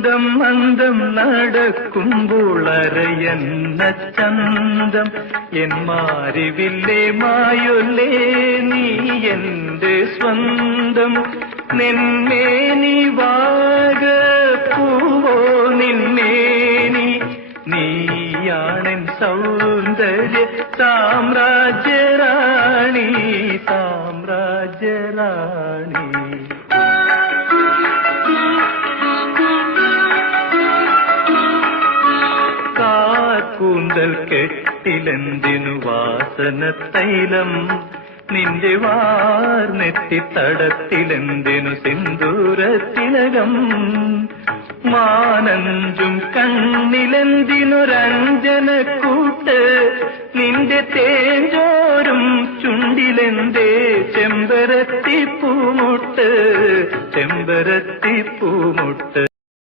മന്ദം മന്ദം നടക്കുമ്പോൾ അരയന്ന ചന്തം എൻ മാരിവില്ലേ മായൊല്ലേ നീ എന്റെ സ്വന്തം നിന്മേനി വാഗപ്പൂവോ നിന്മേനി നീയാണെൻ സൗന്ദര്യ സാമ്രാജ്യറാണി സാമ്രാജ്യറാണി. കൂന്തൽ കെട്ടിലെന്തിനു വാസന തൈലം നിന്റെ വാർനെത്തിത്തടത്തിലെന്തിനു സിന്ദൂരത്തിലകം മാനഞ്ചും കണ്ണിലെന്തിനൊരഞ്ജനക്കൂട്ട് നിന്റെ തേജോരും ചുണ്ടിലെന്തേ ചെമ്പരത്തിപ്പൂമുട്ട് ചെമ്പരത്തിപ്പൂമുട്ട്.